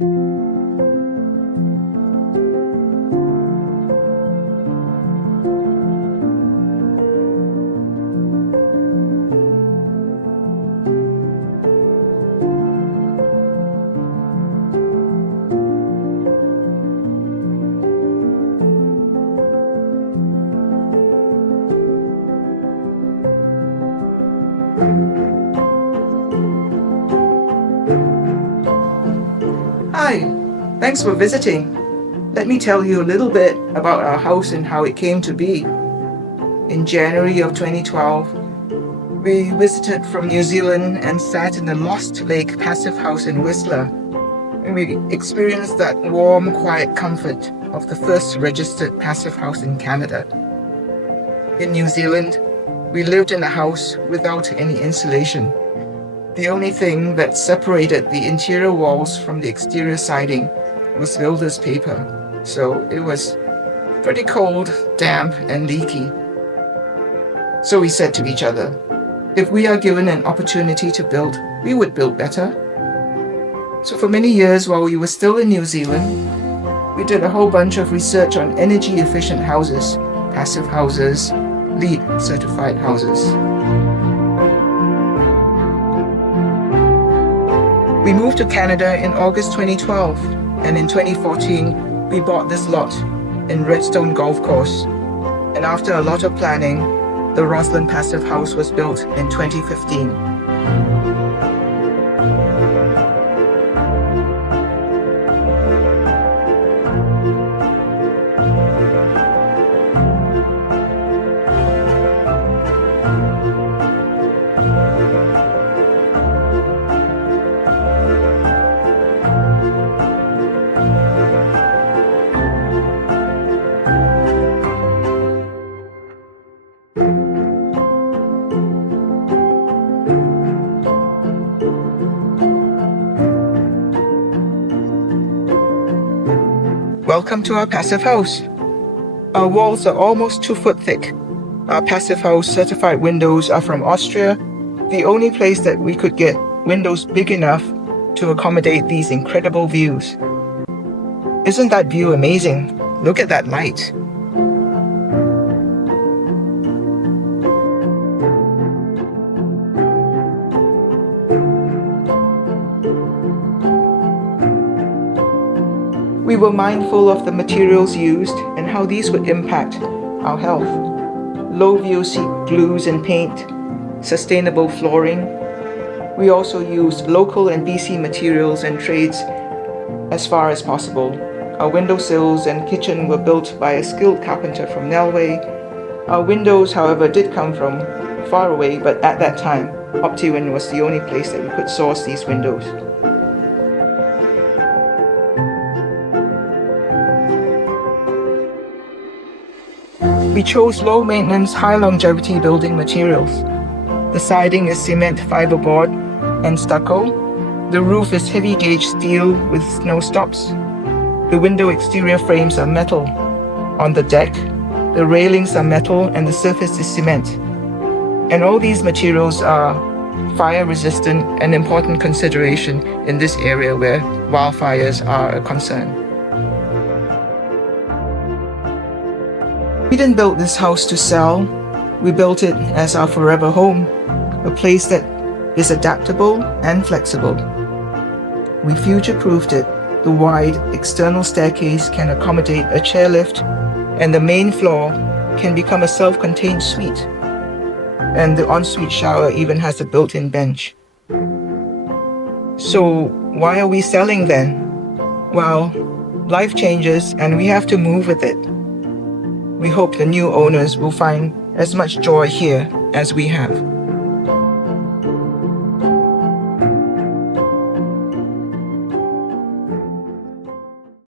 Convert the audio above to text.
Hi, thanks for visiting. Let me tell you a little bit about our house and how it came to be. In January of 2012, we visited from New Zealand and sat in the Lost Lake Passive House in Whistler, and we experienced that warm, quiet comfort of the first registered passive house in Canada. In New Zealand, we lived in a house without any insulation. The only thing that separated the interior walls from the exterior siding was builder's paper, so it was pretty cold, damp, and leaky. So we said to each other, if we are given an opportunity to build, we would build better. So for many years while we were still in New Zealand, we did a whole bunch of research on energy efficient houses, passive houses, LEED certified houses. We moved to Canada in August 2012, and in 2014, we bought this lot in Redstone Golf Course. And after a lot of planning, the Rossland Passive House was built in 2015. Welcome to our passive house. Our walls are almost 2 foot thick. Our passive house certified windows are from Austria, the only place that we could get windows big enough to accommodate these incredible views. Isn't that view amazing? Look at that light. We were mindful of the materials used and how these would impact our health. Low VOC glues and paint, sustainable flooring. We also used local and BC materials and trades as far as possible. Our windowsills and kitchen were built by a skilled carpenter from Nelway. Our windows, however, did come from far away, but at that time, Optiwin was the only place that we could source these windows. We chose low-maintenance, high-longevity building materials. The siding is cement fiberboard and stucco. The roof is heavy-gauge steel with snow stops. The window exterior frames are metal. On the deck, the railings are metal and the surface is cement. And all these materials are fire-resistant, an important consideration in this area where wildfires are a concern. We didn't build this house to sell. We built it as our forever home, a place that is adaptable and flexible. We future-proofed it. The wide external staircase can accommodate a chairlift, and the main floor can become a self-contained suite. And the ensuite shower even has a built-in bench. So why are we selling then? Well, life changes and we have to move with it. We hope the new owners will find as much joy here as we have.